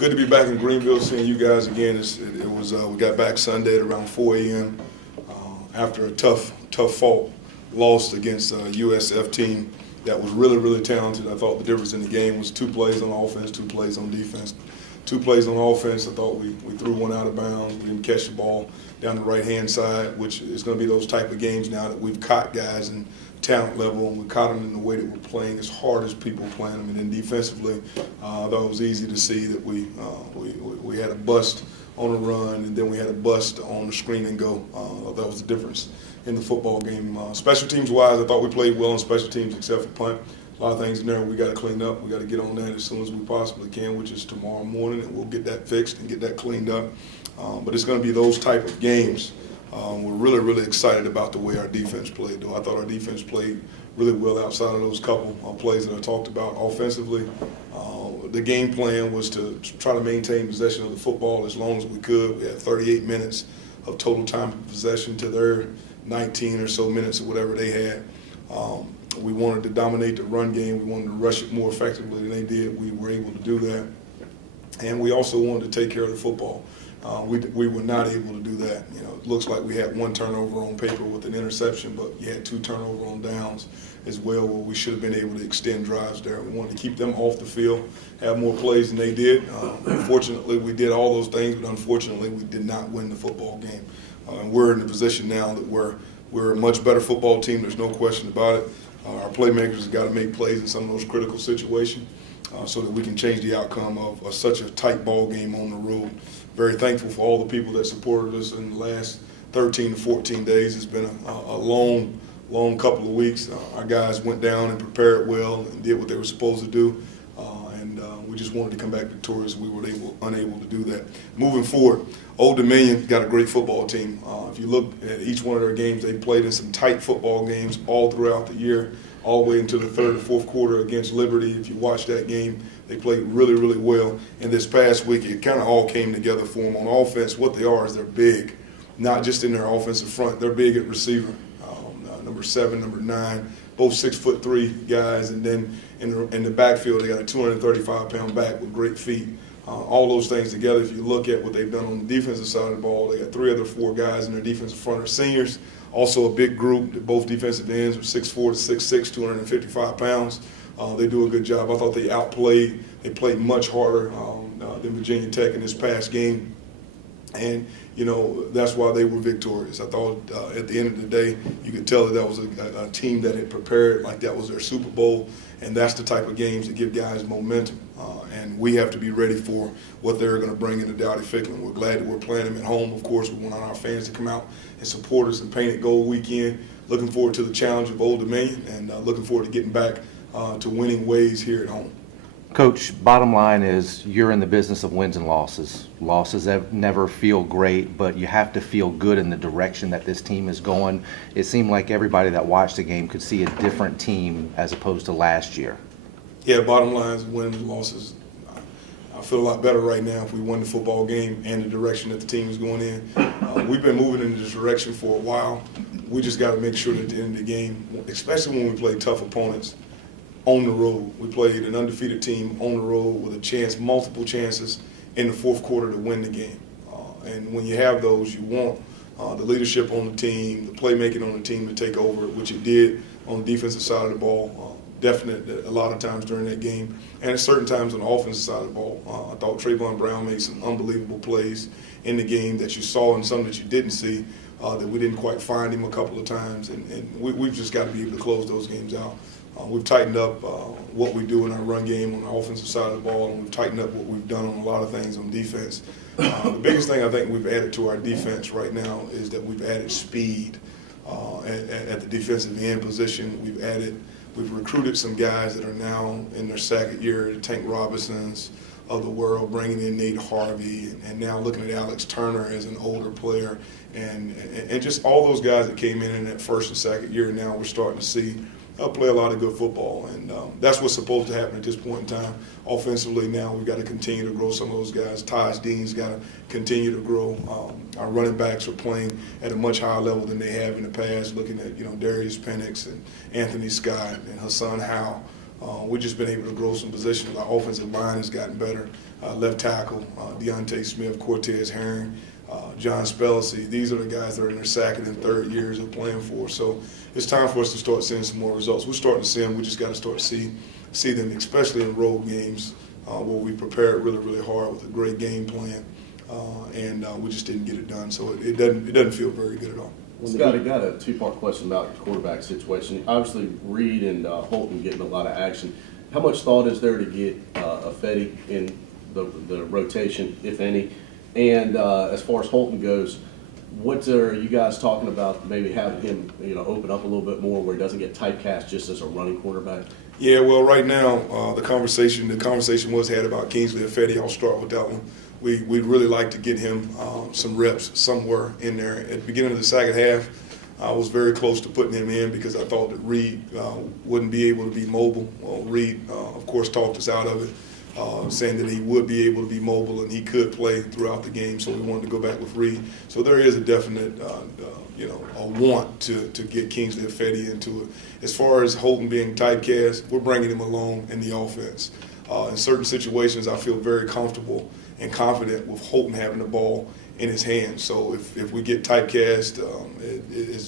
Good to be back in Greenville, seeing you guys again. We got back Sunday at around 4 a.m. After a tough fought loss against a USF team that was really talented. I thought the difference in the game was 2 plays on offense, 2 plays on defense. 2 plays on offense, I thought we threw one out of bounds. We didn't catch the ball down the right-hand side, which is going to be those type of games now that we've caught guys in talent level, and we caught them in the way that we're playing as hard as people playing them. And then defensively, I thought it was easy to see that we had a bust on the run, and then we had a bust on the screen and go. That was the difference in the football game. Special teams-wise, I thought we played well on special teams except for punt. A lot of things in there we got to clean up. We got to get on that as soon as we possibly can, which is tomorrow morning, and we'll get that fixed and get that cleaned up. But it's going to be those type of games. We're really excited about the way our defense played, though. I thought our defense played really well outside of those couple of plays that I talked about offensively. The game plan was to try to maintain possession of the football as long as we could. We had 38 minutes of total time of possession to their 19 or so minutes or whatever they had. We wanted to dominate the run game. We wanted to rush it more effectively than they did. We were able to do that. And we also wanted to take care of the football. We were not able to do that. You know, it looks like we had 1 turnover on paper with an interception, but you had 2 turnover on downs as well, where we should have been able to extend drives there. We wanted to keep them off the field, have more plays than they did. Fortunately, we did all those things, but unfortunately, we did not win the football game. And we're in the position now that we're a much better football team. There's no question about it. Our playmakers have got to make plays in some of those critical situations so that we can change the outcome of such a tight ball game on the road. Very thankful for all the people that supported us in the last 13 to 14 days. It's been a long couple of weeks. Our guys went down and prepared well and did what they were supposed to do. We just wanted to come back victorious. We were unable to do that. Moving forward, Old Dominion got a great football team. If you look at each one of their games, they played in some tight football games all throughout the year, all the way into the 3rd and 4th quarter against Liberty. If you watch that game, they played really well. And this past week, it kind of all came together for them. On offense, what they are is they're big, not just in their offensive front. They're big at receiver. Number 7, number 9, both 6'3" guys, and then in the backfield they got a 235-pound back with great feet. All those things together, if you look at what they've done on the defensive side of the ball, they got 3 other 4 guys in their defensive front are seniors. Also a big group. Both defensive ends are 6'4" to 6'6", 255 pounds. They do a good job. I thought they outplayed. They played much harder than Virginia Tech in this past game. And, you know, that's why they were victorious. I thought at the end of the day, you could tell that was a team that had prepared like that was their Super Bowl. And that's the type of games that give guys momentum. And we have to be ready for what they're going to bring into Dowdy-Ficklen. We're glad that we're playing them at home. Of course, we want our fans to come out and support us and paint it gold weekend. Looking forward to the challenge of Old Dominion and looking forward to getting back to winning ways here at home. Coach, bottom line is you're in the business of wins and losses. Losses never feel great, but you have to feel good in the direction that this team is going. It seemed like everybody that watched the game could see a different team as opposed to last year. Yeah, bottom line is wins and losses. I feel a lot better right now if we won the football game and the direction that the team is going in. We've been moving in this direction for a while. We just got to make sure that at the end of the game, especially when we play tough opponents, on the road. We played an undefeated team on the road with a chance, multiple chances in the 4th quarter to win the game. And when you have those, you want the leadership on the team, the playmaking on the team to take over, which it did on the defensive side of the ball. Definite a lot of times during that game, and at certain times on the offensive side of the ball. I thought Trayvon Brown made some unbelievable plays in the game that you saw and some that you didn't see, that we didn't quite find him a couple of times, and we've just got to be able to close those games out. We've tightened up what we do in our run game on the offensive side of the ball, and we've tightened up what we've done on a lot of things on defense. The biggest thing I think we've added to our defense right now is that we've added speed at the defensive end position. We've recruited some guys that are now in their 2nd year, the Tank Robinsons of the world, bringing in Nate Harvey, and now looking at Alex Turner as an older player, and just all those guys that came in that 1st and 2nd year. Now we're starting to see play a lot of good football, and that's what's supposed to happen at this point in time. Offensively now we've got to continue to grow some of those guys. Taj Dean's got to continue to grow. Our running backs are playing at a much higher level than they have in the past, looking at, you know, Darius Penix and Anthony Scott and Hassan Howe. We've just been able to grow some positions. Our offensive line has gotten better. Left tackle, Deontay Smith, Cortez Herring, John Spellacy. These are the guys that are in their second and third years of playing for us. So it's time for us to start seeing some more results. We're starting to see them. We just got to start to see them, especially in road games where we prepared really, really hard with a great game plan, and we just didn't get it done. So it doesn't feel very good at all. Scott, I got a two-part question about the quarterback situation. Obviously, Reed and Holton getting a lot of action. How much thought is there to get Ifedi in the rotation, if any? And as far as Holton goes, what are you guys talking about? Maybe having him, open up a little bit more where he doesn't get typecast just as a running quarterback. Yeah, well, right now the conversation was had about Kingsley Ifedi. I'll start with that one. We'd really like to get him some reps somewhere in there. At the beginning of the second half, I was very close to putting him in because I thought that Reed wouldn't be able to be mobile. Well, Reed, of course, talked us out of it, saying that he would be able to be mobile and he could play throughout the game, so we wanted to go back with Reed. So there is a definite, a want to get Kingsley Ifedi into it. As far as Holton being typecast, we're bringing him along in the offense. In certain situations, I feel very comfortable and confident with Holton having the ball in his hands. So if we get typecast,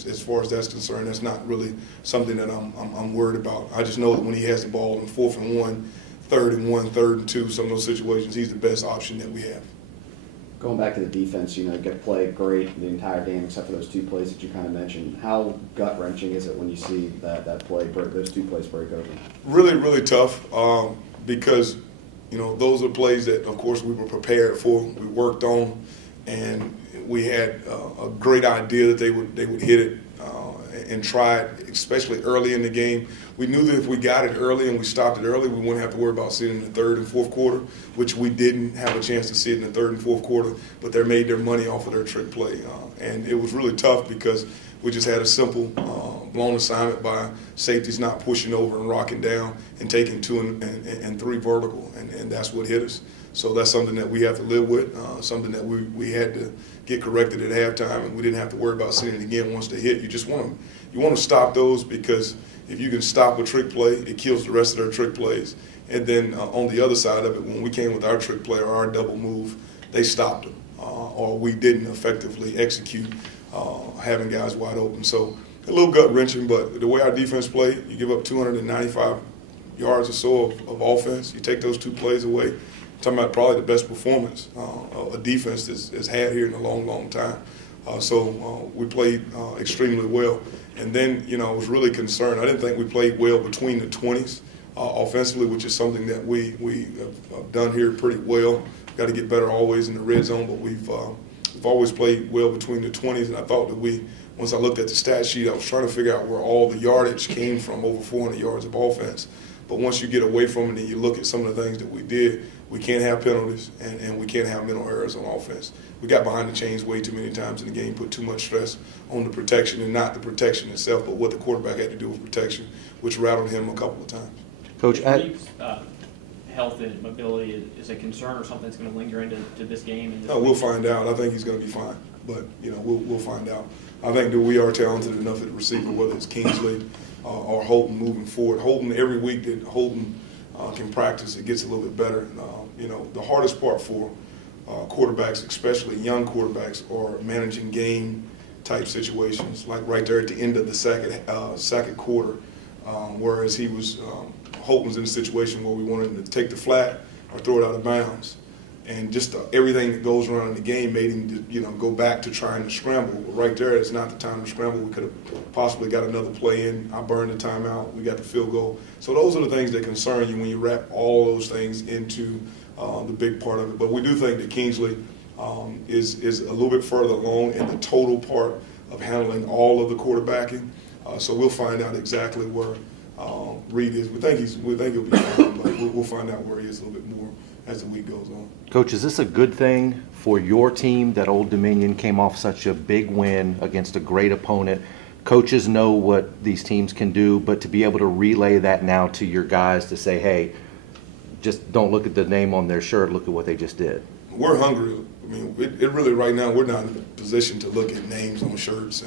as far as that's concerned, that's not really something that I'm worried about. I just know that when he has the ball in 4th and 1, 3rd and 1, 3rd and 2, some of those situations, he's the best option that we have. Going back to the defense, get played great the entire game except for those two plays that you kind of mentioned. How gut-wrenching is it when you see that play, those two plays break open? Really, really tough because those are plays that, of course, we were prepared for, we worked on, and we had a great idea that they would hit it and try it, especially early in the game. We knew that if we got it early and we stopped it early, we wouldn't have to worry about seeing it in the 3rd and 4th quarter, which we didn't have a chance to see it in the 3rd and 4th quarter, but they made their money off of their trick play. And it was really tough because we just had a simple blown assignment by safeties not pushing over and rocking down and taking 2 and 3 vertical, and that's what hit us. So that's something that we have to live with, something that we had to get corrected at halftime, and we didn't have to worry about seeing it again once they hit. You want to stop those because if you can stop a trick play, it kills the rest of their trick plays. And then on the other side of it, when we came with our trick play or our double move, they stopped them, or we didn't effectively execute having guys wide open. So a little gut-wrenching, but the way our defense played, you give up 295 yards or so of offense, you take those 2 plays away. I'm talking about probably the best performance a defense has had here in a long, long time. So we played extremely well. And then, I was really concerned. I didn't think we played well between the 20s offensively, which is something that we have done here pretty well. Got to get better always in the red zone, but we've always played well between the 20s. And I thought that once I looked at the stat sheet, I was trying to figure out where all the yardage came from, over 400 yards of offense. But once you get away from it and you look at some of the things that we did, we can't have penalties and we can't have mental errors on offense. We got behind the chains way too many times in the game, put too much stress on the protection and not the protection itself, but what the quarterback had to do with protection, which rattled him a couple of times. Coach, health and mobility is a concern or something that's going to linger into this game? No, we'll find out. I think he's going to be fine, but we'll find out. I think that we are talented enough at the receiver, whether it's Kingsley or Holton moving forward. Holton, every week that Holton can practice, it gets a little bit better. The hardest part for quarterbacks, especially young quarterbacks, are managing game-type situations, like right there at the end of the second quarter, whereas Holton's in a situation where we wanted him to take the flat or throw it out of bounds. And just everything that goes around in the game made him go back to trying to scramble. But right there, it's not the time to scramble. We could have possibly got another play in. I burned the timeout. We got the field goal. So those are the things that concern you when you wrap all those things into the big part of it. But we do think that Kingsley is a little bit further along in the total part of handling all of the quarterbacking. So we'll find out exactly where Reed is. We think he'll be fine, but we'll find out where he is a little bit more as the week goes on. Coach, is this a good thing for your team that Old Dominion came off such a big win against a great opponent? Coaches know what these teams can do, but to be able to relay that now to your guys to say, hey, just don't look at the name on their shirt, look at what they just did. We're hungry. I mean, it really right now we're not in a position to look at names on shirts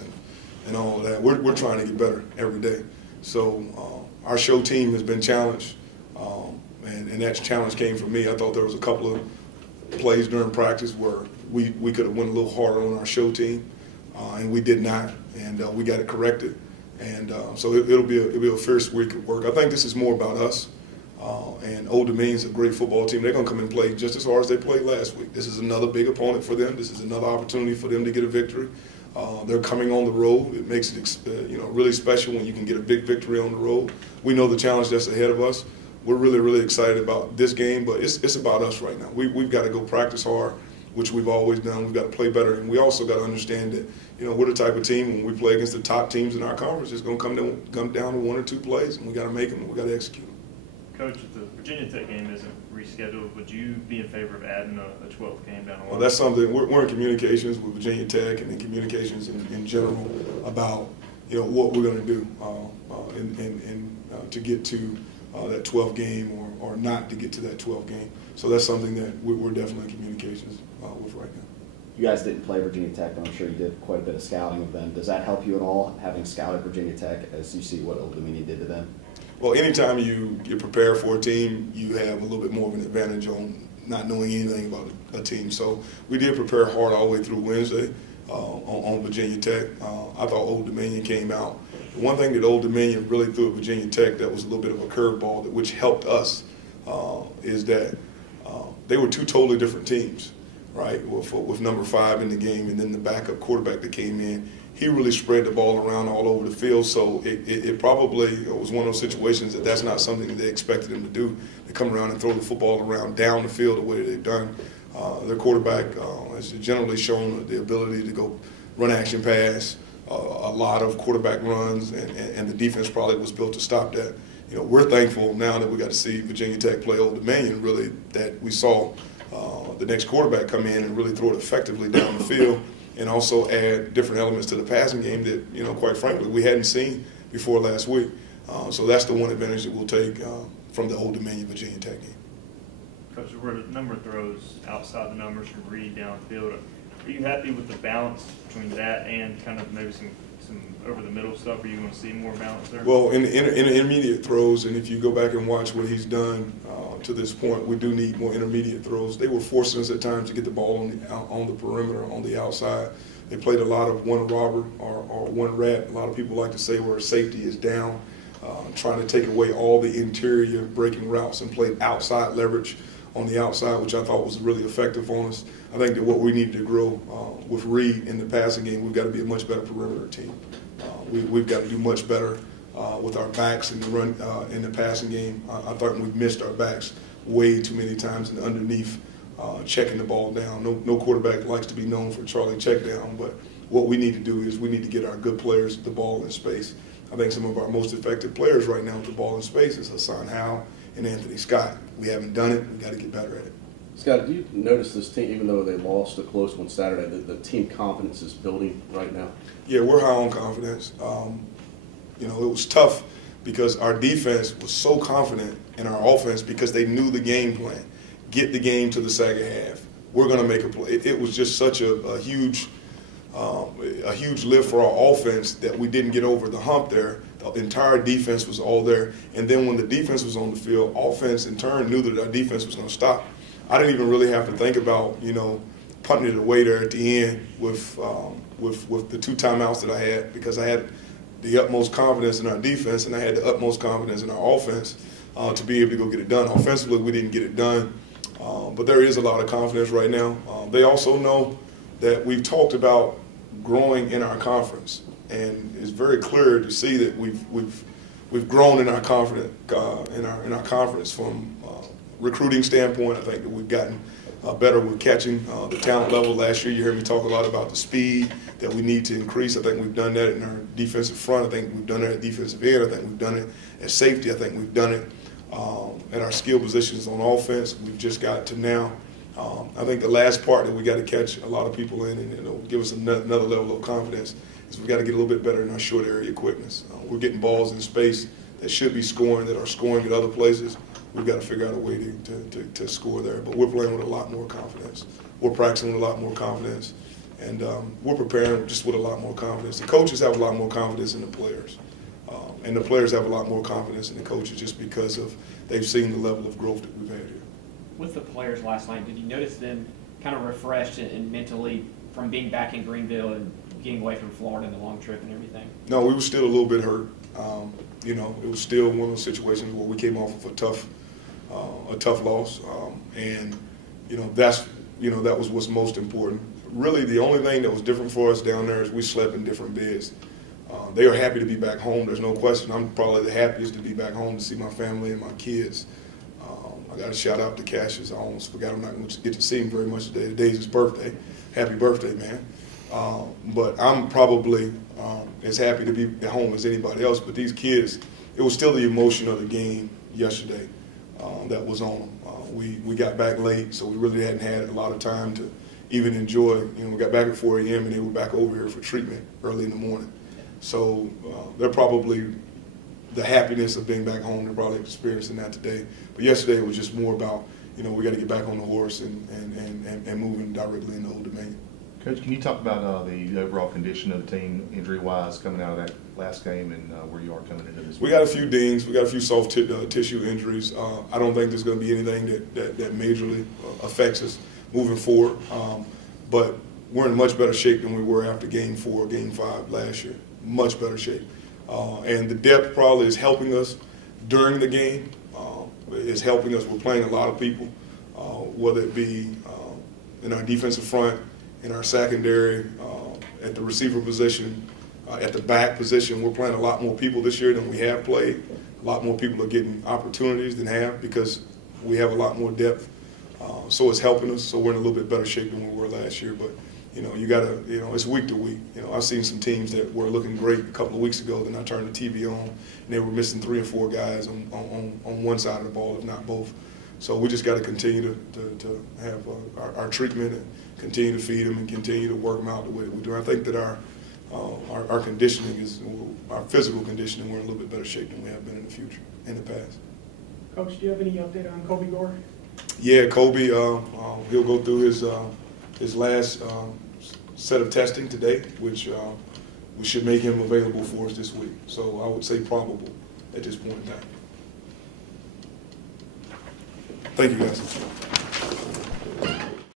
and all of that. We're trying to get better every day. So our show team has been challenged, and that challenge came from me. I thought there was a couple of plays during practice where we could have went a little harder on our show team, and we did not, and we got it corrected. And so it'll be a fierce week of work. I think this is more about us. And Old Dominion's a great football team. They're going to come and play just as hard as they played last week. This is another big opponent for them. This is another opportunity for them to get a victory. They're coming on the road. It makes it really special when you can get a big victory on the road. We know the challenge that's ahead of us. We're really, really excited about this game, but it's about us right now. We've got to go practice hard, which we've always done. We've got to play better, and we also got to understand that we're the type of team when we play against the top teams in our conference, it's going to come down to 1 or 2 plays, and we got to make them, and we got to execute them. Coach, if the Virginia Tech game isn't rescheduled, would you be in favor of adding a 12th game down the line? Well, that's something we're in communications with Virginia Tech and in communications in general about what we're going to do to get to that 12th game or not to get to that 12th game. So that's something that we're definitely in communications with right now. You guys didn't play Virginia Tech, but I'm sure you did quite a bit of scouting of them. Does that help you at all, having scouted Virginia Tech, as you see what Old Dominion did to them? Well, anytime you prepare for a team, you have a little bit more of an advantage on not knowing anything about a team. So we did prepare hard all the way through Wednesday on Virginia Tech. I thought Old Dominion came out. The one thing that Old Dominion really threw at Virginia Tech that was a little bit of a curveball, which helped us, is that they were 2 totally different teams, right, with number 5 in the game and then the backup quarterback that came in. He really spread the ball around all over the field, so it probably was one of those situations that's not something that they expected him to do, to come around and throw the football around down the field the way they've done. Their quarterback has generally shown the ability to go run action pass, a lot of quarterback runs, and the defense probably was built to stop that. We're thankful now that we got to see Virginia Tech play Old Dominion, really, that we saw the next quarterback come in and really throw it effectively down the field, and also add different elements to the passing game that, quite frankly, we hadn't seen before last week. So that's the one advantage that we'll take from the Old Dominion Virginia Tech game. Coach, there were a number of throws outside the numbers from Reed downfield. Are you happy with the balance between that and kind of maybe some over-the-middle stuff? Or you want to see more balance there? Well, in the intermediate throws, and if you go back and watch what he's done to this point, we do need more intermediate throws. They were forcing us at times to get the ball on the perimeter, on the outside. They played a lot of one robber or one rat. A lot of people like to say where safety is down, trying to take away all the interior breaking routes and played outside leverage on the outside, which I thought was really effective on us. I think that what we need to grow with Reed in the passing game, we've got to be a much better perimeter team. We've got to do much better with our backs in the run in the passing game. I thought we've missed our backs way too many times and underneath checking the ball down. No quarterback likes to be known for Charlie check down, but what we need to do is we need to get our good players the ball in space. I think some of our most effective players right now with the ball in space is Hassan Howell and Anthony Scott. We haven't done it. We've got to get better at it. Scott, do you notice this team, even though they lost a close one Saturday, the team confidence is building right now? Yeah, we're high on confidence. It was tough because our defense was so confident in our offense because they knew the game plan. Get the game to the second half. We're going to make a play. It was just such a huge lift for our offense that we didn't get over the hump there. The entire defense was all there. And then when the defense was on the field, offense in turn knew that our defense was going to stop. I didn't even really have to think about, punting it away there at the end with the 2 timeouts that I had, because I had the utmost confidence in our defense and I had the utmost confidence in our offense to be able to go get it done. Offensively, we didn't get it done, but there is a lot of confidence right now. They also know that we've talked about growing in our conference, and it's very clear to see that we've grown in our confidence in our conference from recruiting standpoint. I think that we've gotten better with catching the talent level. Last year, you heard me talk a lot about the speed that we need to increase. I think we've done that in our defensive front. I think we've done it at defensive end. I think we've done it at safety. I think we've done it at our skill positions on offense. We've just got to now. I think the last part that we got to catch a lot of people in, and it'll give us another level of confidence, is we got to get a little bit better in our short area quickness. We're getting balls in space that should be scoring, that are scoring at other places. We've got to figure out a way to score there. But we're playing with a lot more confidence. We're practicing with a lot more confidence. And we're preparing just with a lot more confidence. The coaches have a lot more confidence in the players. And the players have a lot more confidence in the coaches just because of they've seen the level of growth that we've had here. With the players last night, did you notice them kind of refreshed and mentally from being back in Greenville and getting away from Florida and the long trip and everything? No, we were still a little bit hurt. You know, it was still one of those situations where we came off of a tough loss, and you know that was what's most important. Really, the only thing that was different for us down there is we slept in different beds. They are happy to be back home. There's no question. I'm probably the happiest to be back home to see my family and my kids. I got to shout out to Cassius. I almost forgot I'm not going to get to see him very much today. Today's his birthday. Happy birthday, man. But I'm probably as happy to be at home as anybody else. But these kids, it was still the emotion of the game yesterday that was on them. We got back late, so we really hadn't had a lot of time to even enjoy. You know, we got back at 4 a.m. and they were back over here for treatment early in the morning. So they're probably the happiness of being back home. They're probably experiencing that today. But yesterday it was just more about, you know, we got to get back on the horse and moving directly into Old Dominion. Coach, can you talk about the overall condition of the team, injury-wise, coming out of that last game and where you are coming into this? We got a few dings. We got a few soft tissue injuries. I don't think there's going to be anything that majorly affects us moving forward. But we're in much better shape than we were after Game 4, Game 5 last year. Much better shape. And the depth probably is helping us during the game. It's helping us. We're playing a lot of people, whether it be in our defensive front, in our secondary, at the receiver position, at the back position. We're playing a lot more people this year than we have played. A lot more people are getting opportunities than have because we have a lot more depth. So it's helping us. So we're in a little bit better shape than we were last year. But you know, you gotta, you know, it's week to week. You know, I've seen some teams that were looking great a couple of weeks ago. Then I turned the TV on, and they were missing 3 or 4 guys on one side of the ball, if not both. So we just got to continue to have our treatment and continue to feed them and continue to work them out the way that we do. I think that our conditioning is, our physical conditioning, we're in a little bit better shape than we have been in the past. Coach, do you have any update on Kobe Gore? Yeah, Kobe, he'll go through his last set of testing today, which we should make him available for us this week. So I would say probable at this point in time. Thank you, guys.